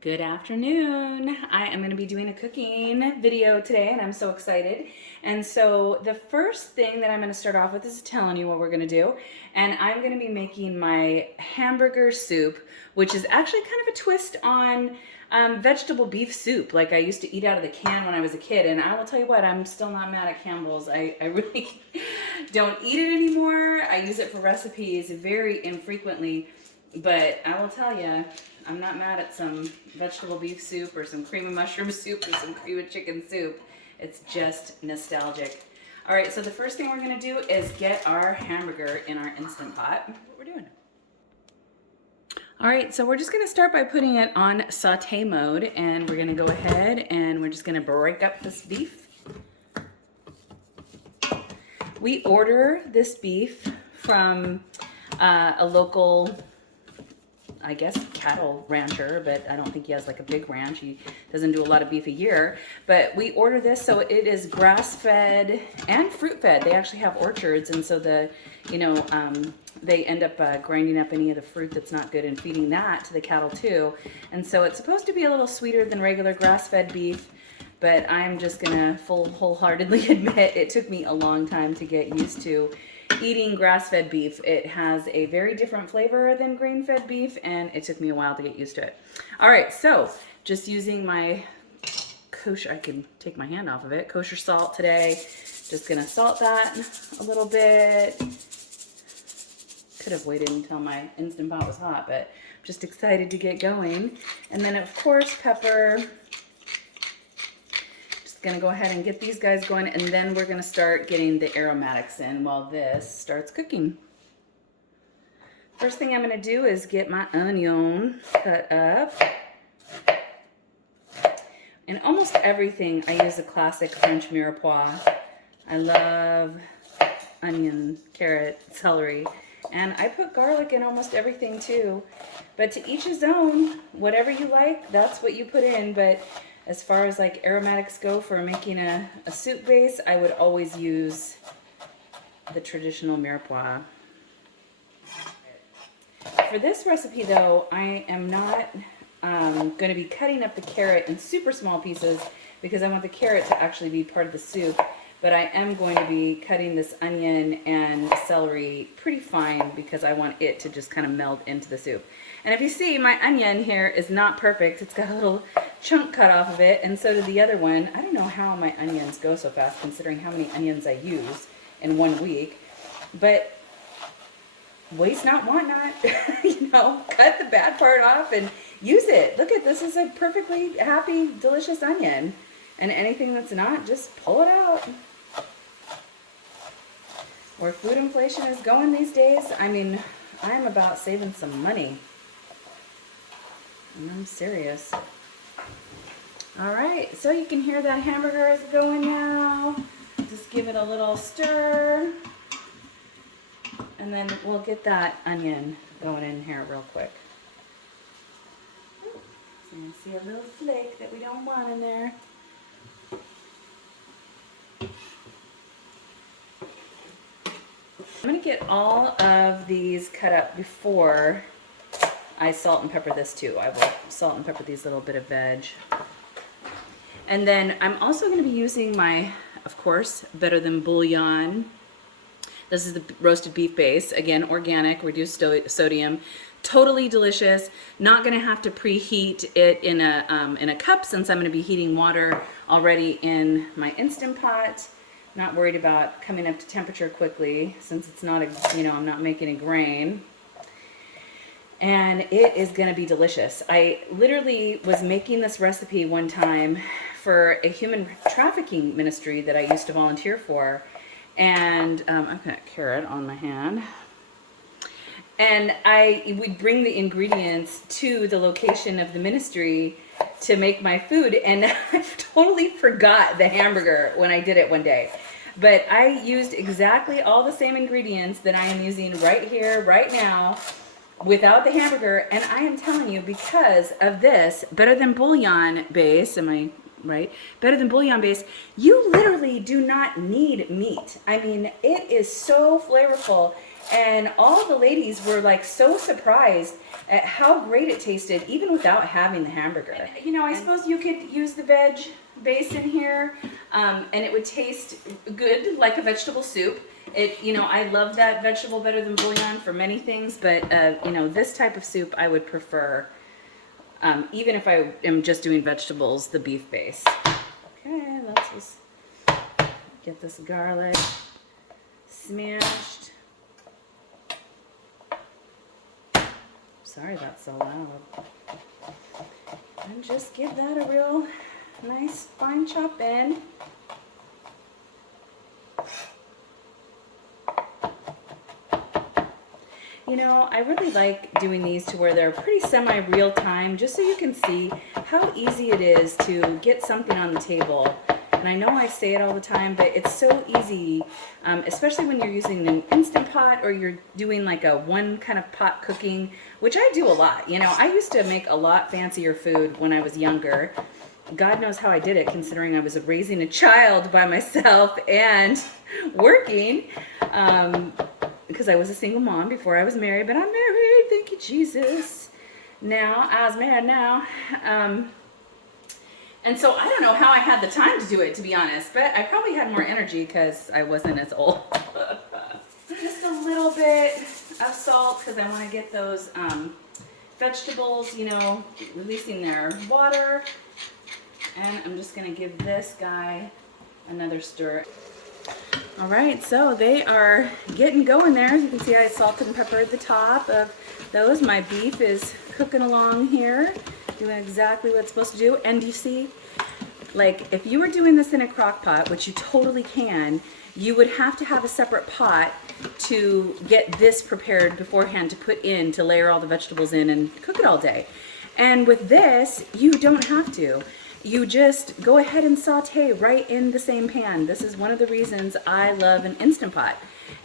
Good afternoon. I am going to be doing a cooking video today and I'm so excited. And so the first thing that I'm going to start off with is telling you what we're going to do. And I'm going to be making my hamburger soup, which is actually kind of a twist on vegetable beef soup like I used to eat out of the can when I was a kid. And I will tell you what, I'm still not mad at Campbell's. I really don't eat it anymore. I use it for recipes very infrequently. But I will tell you, I'm not mad at some vegetable beef soup or some cream of mushroom soup or some cream of chicken soup. It's just nostalgic. All right, so the first thing we're gonna do is get our hamburger in our Instant Pot. What we're doing. All right, so we're just gonna start by putting it on saute mode, and we're gonna go ahead and we're just gonna break up this beef. We order this beef from a local, I guess, cattle rancher, but I don't think he has like a big ranch. He doesn't do a lot of beef a year. But we order this, so it is grass-fed and fruit-fed. They actually have orchards, and so they end up grinding up any of the fruit that's not good and feeding that to the cattle too. And so it's supposed to be a little sweeter than regular grass-fed beef, but I'm just gonna wholeheartedly admit it took me a long time to get used to eating grass-fed beef. It has a very different flavor than grain-fed beef, and it took me a while to get used to it. All right, so just using my kosher, I can take my hand off of it, kosher salt today. Just gonna salt that a little bit. Could have waited until my Instant Pot was hot, but I'm just excited to get going. And then of course, pepper. Gonna go ahead and get these guys going, and then we're gonna start getting the aromatics in while this starts cooking. First thing I'm gonna do is get my onion cut up. In almost everything, I use a classic French mirepoix. I love onion, carrot, celery, and I put garlic in almost everything too. But to each his own, whatever you like, that's what you put in. But as far as like aromatics go for making a soup base, I would always use the traditional mirepoix. For this recipe though, I am not going to be cutting up the carrot in super small pieces because I want the carrot to actually be part of the soup. But I am going to be cutting this onion and celery pretty fine because I want it to just kind of meld into the soup. And if you see, my onion here is not perfect. It's got a little chunk cut off of it, and so did the other one. I don't know how my onions go so fast considering how many onions I use in 1 week. But waste not, want not. Cut the bad part off and use it. Look at this, is a perfectly happy, delicious onion. And anything that's not, just pull it out. Where food inflation is going these days, I mean, I'm about saving some money. And I'm serious. All right, so you can hear that hamburger is going now. Just give it a little stir. And then we'll get that onion going in here real quick. So you see a little flake that we don't want in there. I'm going to get all of these cut up before I salt and pepper this too. I will salt and pepper these little bit of veg. And then I'm also going to be using my, of course, Better Than Bouillon. This is the roasted beef base. Again, organic, reduced sodium. Totally delicious. Not going to have to preheat it in a cup since I'm going to be heating water already in my Instant Pot. Not worried about coming up to temperature quickly since it's not I'm not making a grain. And it is going to be delicious. I literally was making this recipe one time for a human trafficking ministry that I used to volunteer for. And I've got carrot on my hand. And we'd bring the ingredients to the location of the ministry to make my food, and I totally forgot the hamburger when I did it one day. But I used exactly all the same ingredients that I am using right here, right now, without the hamburger. And I am telling you, because of this Better Than Bouillon base, am I right? Better Than Bouillon base, you literally do not need meat. I mean, it is so flavorful. And all the ladies were like so surprised at how great it tasted, even without having the hamburger. And, you know, I suppose you could use the veg base in here, and it would taste good like a vegetable soup. You know, I love that vegetable better than bouillon for many things, but you know, this type of soup I would prefer, even if I am just doing vegetables, the beef base. Okay, let's just get this garlic smashed. Sorry that's so loud. And just give that a real nice fine chop in. You know, I really like doing these to where they're pretty semi-real time, just so you can see how easy it is to get something on the table. And I know I say it all the time, but it's so easy, especially when you're using an Instant Pot or you're doing like a one kind of pot cooking, which I do a lot. You know, I used to make a lot fancier food when I was younger. God knows how I did it, considering I was raising a child by myself and working, because I was a single mom before I was married, but I'm married, thank you, Jesus. Now, I was married now. And so I don't know how I had the time to do it, to be honest, but I probably had more energy because I wasn't as old. Just a little bit of salt because I want to get those vegetables, you know, releasing their water. And I'm just going to give this guy another stir. All right, so they are getting going there. As you can see, I salted and peppered the top of those. My beef is cooking along here, doing exactly what it's supposed to do. And you see, like, if you were doing this in a crock pot, which you totally can, you would have to have a separate pot to get this prepared beforehand to put in, to layer all the vegetables in and cook it all day. And with this, you don't have to. You just go ahead and saute right in the same pan. This is one of the reasons I love an Instant Pot.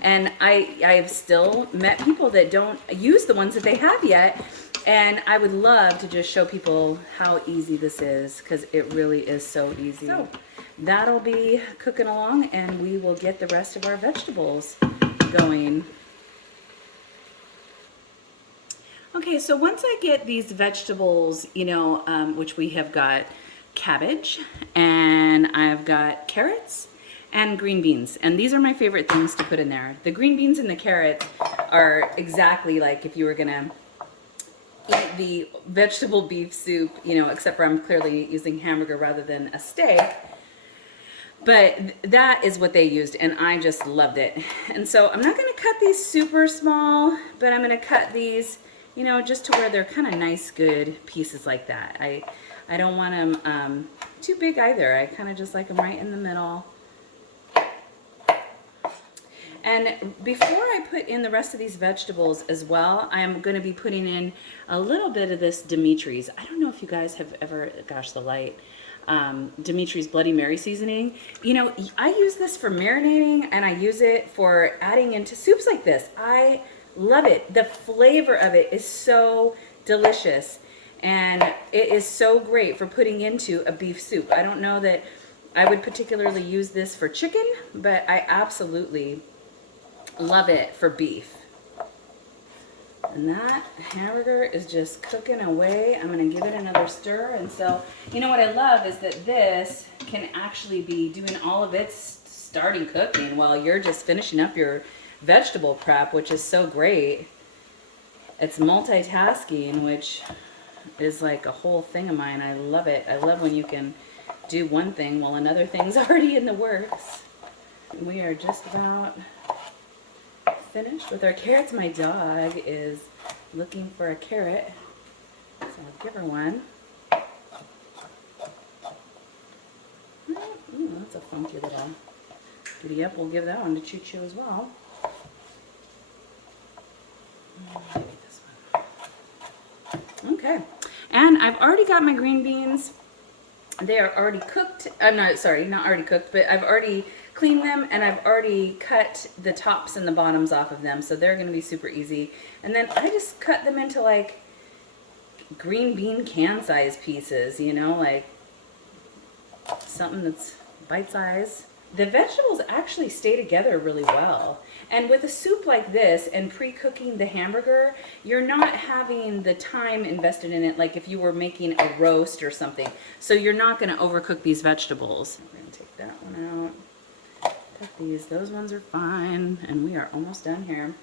And I've still met people that don't use the ones that they have yet. And I would love to just show people how easy this is, because it really is so easy. So that'll be cooking along, and we will get the rest of our vegetables going. Okay, so once I get these vegetables, you know, which we have got cabbage, and I've got carrots and green beans, and these are my favorite things to put in there. The green beans and the carrots are exactly like if you were gonna eat the vegetable beef soup, you know, except for I'm clearly using hamburger rather than a steak. But that is what they used, and I just loved it. And so I'm not going to cut these super small, but I'm going to cut these, you know, just to where they're kind of nice, good pieces like that. I don't want them too big either. I kind of just like them right in the middle. And before I put in the rest of these vegetables as well, I'm going to be putting in a little bit of this Dimitri's. I don't know if you guys have ever, gosh, the light, Dimitri's Bloody Mary seasoning. You know, I use this for marinating, and I use it for adding into soups like this. I love it. The flavor of it is so delicious, and it is so great for putting into a beef soup. I don't know that I would particularly use this for chicken, but I absolutely love it for beef. And that hamburger is just cooking away. I'm going to give it another stir. And so, you know what I love is that this can actually be doing all of its starting cooking while you're just finishing up your vegetable prep, which is so great. It's multitasking, which is like a whole thing of mine. I love it. I love when you can do one thing while another thing's already in the works. We are just about finished with our carrots. My dog is looking for a carrot, so I'll give her one. Ooh, that's a funky little giddy up. We'll give that one to Choo Choo as well. Maybe this one. Okay, and I've already got my green beans. They are already cooked. I'm not already cooked, but I've already cleaned them, and I've already cut the tops and the bottoms off of them, so they're going to be super easy. And then I just cut them into like green bean can size pieces, you know, like something that's bite size. the vegetables actually stay together really well. And with a soup like this and pre-cooking the hamburger, you're not having the time invested in it like if you were making a roast or something. So you're not going to overcook these vegetables. I'm going to take that one out. Cut these. Those ones are fine. And we are almost done here.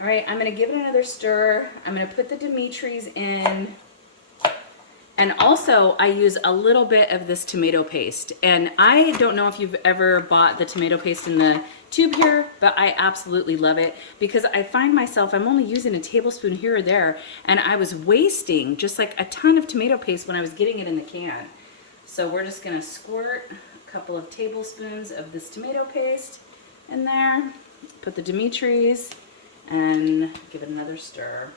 All right, I'm going to give it another stir. I'm going to put the Dimitri's in. And also, I use a little bit of this tomato paste. And I don't know if you've ever bought the tomato paste in the tube here, but I absolutely love it because I find myself, I'm only using a tablespoon here or there, and I was wasting just like a ton of tomato paste when I was getting it in the can. So we're just gonna squirt a couple of tablespoons of this tomato paste in there, put the Dimitri's, and give it another stir.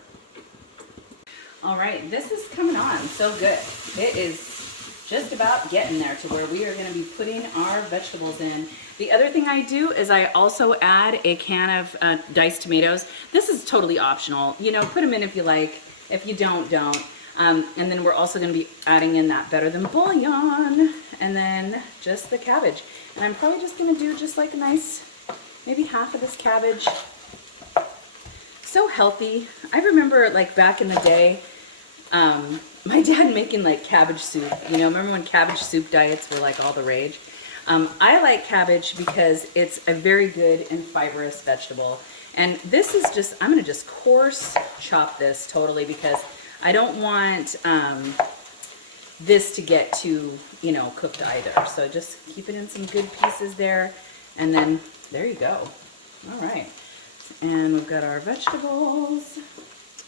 All right, this is coming on so good. It is just about getting there to where we are going to be putting our vegetables in. The other thing I do is I also add a can of diced tomatoes. This is totally optional. You know, put them in if you like. If you don't. And then we're also going to be adding in that Better Than Bouillon, and then just the cabbage. And I'm probably just going to do just like a nice, maybe half of this cabbage. So healthy. I remember like back in the day, my dad making like cabbage soup. You know, remember when cabbage soup diets were like all the rage? I like cabbage because it's a very good and fibrous vegetable. And this is just, I'm going to just coarse chop this totally because I don't want this to get too, you know, cooked either. So just keep it in some good pieces there. And then there you go. All right. And we've got our vegetables.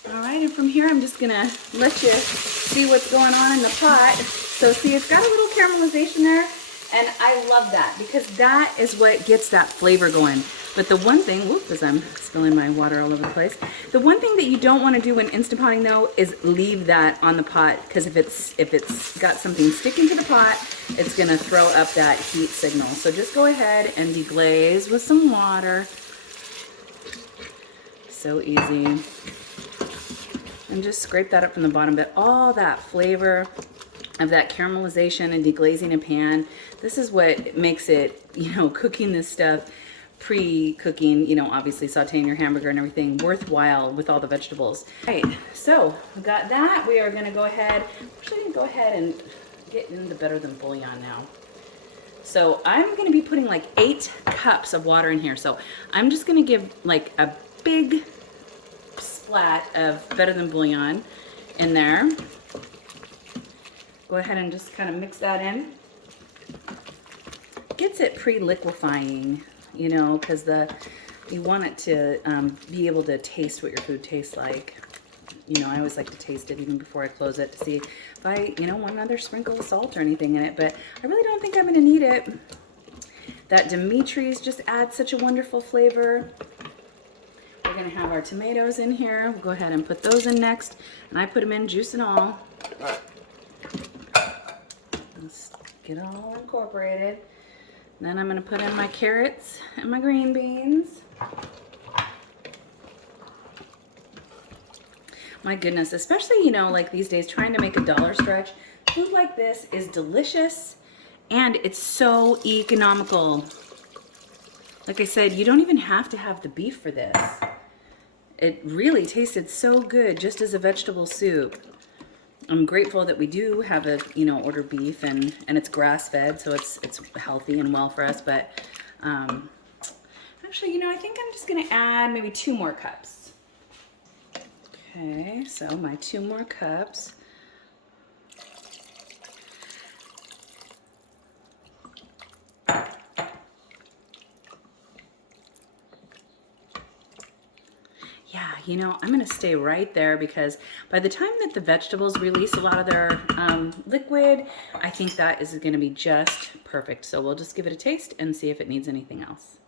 All right, and from here I'm just gonna let you see what's going on in the pot. So see, it's got a little caramelization there, and I love that because that is what gets that flavor going. But the one thing, whoop, as I'm spilling my water all over the place, the one thing that you don't want to do when Instant Potting though is leave that on the pot, because if it's got something sticking to the pot, it's gonna throw up that heat signal. So just go ahead and deglaze with some water. So easy. And just scrape that up from the bottom, but all that flavor of that caramelization and deglazing a pan, this is what makes it, you know, cooking this stuff, pre-cooking, you know, obviously sauteing your hamburger and everything, worthwhile with all the vegetables. All right, so we've got that. We are gonna go ahead, actually I'm gonna go ahead and get into Better Than Bouillon now. So I'm gonna be putting like 8 cups of water in here. So I'm just gonna give like a big splat of Better Than Bouillon in there. Go ahead and just kind of mix that in. Gets it pre-liquefying, you know, because you want it to be able to taste what your food tastes like. You know, I always like to taste it even before I close it to see if I, you know, want another sprinkle of salt or anything in it, but I really don't think I'm going to need it. That Dimitri's just adds such a wonderful flavor. We're going to have our tomatoes in here. We'll go ahead and put those in next. And I put them in, juice and all. Let's get it all incorporated. And then I'm going to put in my carrots and my green beans. My goodness, especially, you know, like these days, trying to make a dollar stretch. Food like this is delicious and it's so economical. Like I said, you don't even have to have the beef for this. It really tasted so good just as a vegetable soup. I'm grateful that we do have a, you know, order beef and it's grass fed, so it's healthy and well for us. But actually, you know, I think I'm just gonna add maybe 2 more cups. Okay, so my 2 more cups. Yeah, you know, I'm going to stay right there because by the time that the vegetables release a lot of their liquid, I think that is going to be just perfect. So we'll just give it a taste and see if it needs anything else.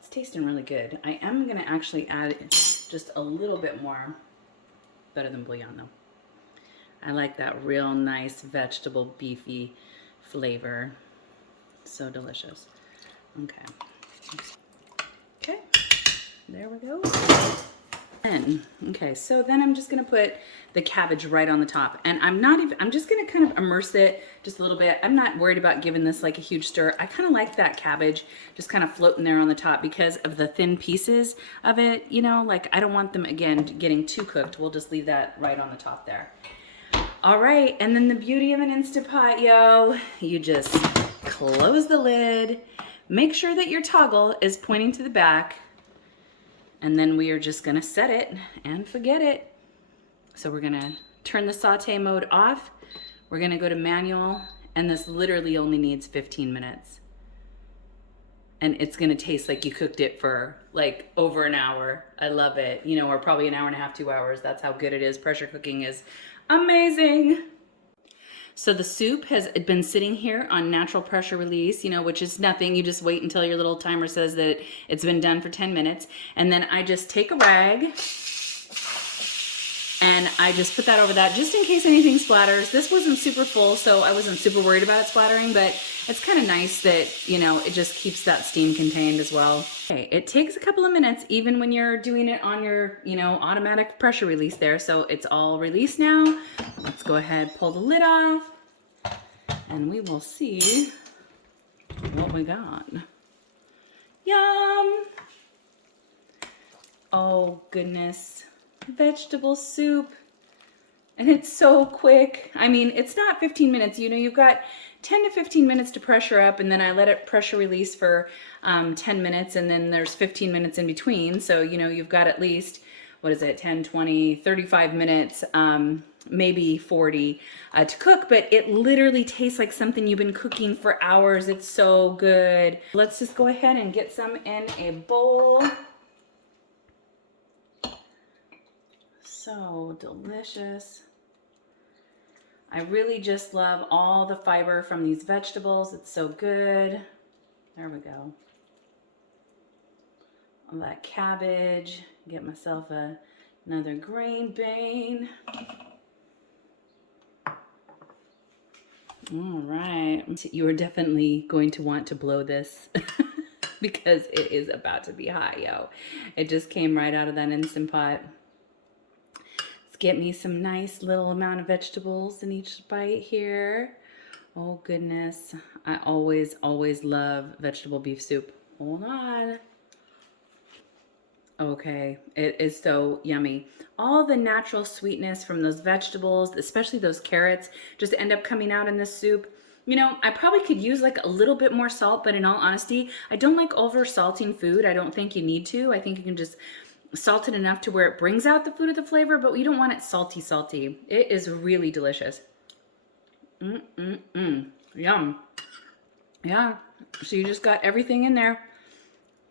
It's tasting really good. I am going to actually add just a little bit more Better Than Bouillon though. I like that real nice vegetable beefy flavor. So delicious. Okay. Okay. There we go. Okay, so then I'm just gonna put the cabbage right on the top, and I'm just gonna kind of immerse it just a little bit. I'm not worried about giving this like a huge stir. I kind of like that cabbage just kind of floating there on the top because of the thin pieces of it, you know, like I don't want them, again, getting too cooked. We'll just leave that right on the top there. All right, and then the beauty of an Instant Pot, yo, you just close the lid, make sure that your toggle is pointing to the back, and then we are just gonna set it and forget it. So we're gonna turn the saute mode off. We're gonna go to manual, and this literally only needs 15 minutes. And it's gonna taste like you cooked it for like over an hour. I love it. You know, or probably an hour and a half, 2 hours. That's how good it is. Pressure cooking is amazing. So the soup has been sitting here on natural pressure release, you know, which is nothing. You just wait until your little timer says that it's been done for 10 minutes. And then I just take a rag and I just put that over that just in case anything splatters. This wasn't super full, so I wasn't super worried about it splattering, but it's kind of nice that, you know, it just keeps that steam contained as well. Okay, it takes a couple of minutes even when you're doing it on your, you know, automatic pressure release there. So it's all released now. Let's go ahead, pull the lid off, and we will see what we got. Yum! Oh, goodness. Vegetable soup. And it's so quick. I mean, it's not 15 minutes. You know, you've got 10 to 15 minutes to pressure up, and then I let it pressure release for 10 minutes, and then there's 15 minutes in between. So, you know, you've got at least, what is it, 10, 20, 35 minutes, maybe 40 to cook, but it literally tastes like something you've been cooking for hours. It's so good. Let's just go ahead and get some in a bowl. So delicious. I really just love all the fiber from these vegetables. It's so good. There we go. All that cabbage. Get myself another green bean. All right. You are definitely going to want to blow this because it is about to be hot, yo. It just came right out of that Instant Pot. Get me some nice little amount of vegetables in each bite here. Oh goodness, I always love vegetable beef soup. Hold on. Okay, it is so yummy. All the natural sweetness from those vegetables, especially those carrots, just end up coming out in this soup. You know, I probably could use like a little bit more salt, but in all honesty, I don't like over salting food. I don't think you need to. I think you can just salt it enough to where it brings out the food of the flavor, but you don't want it salty. It is really delicious. Yum. Yeah, so you just got everything in there.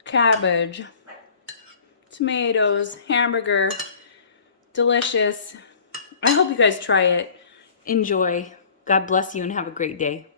Cabbage, tomatoes, hamburger, delicious. I hope you guys try it. Enjoy. God bless you and have a great day.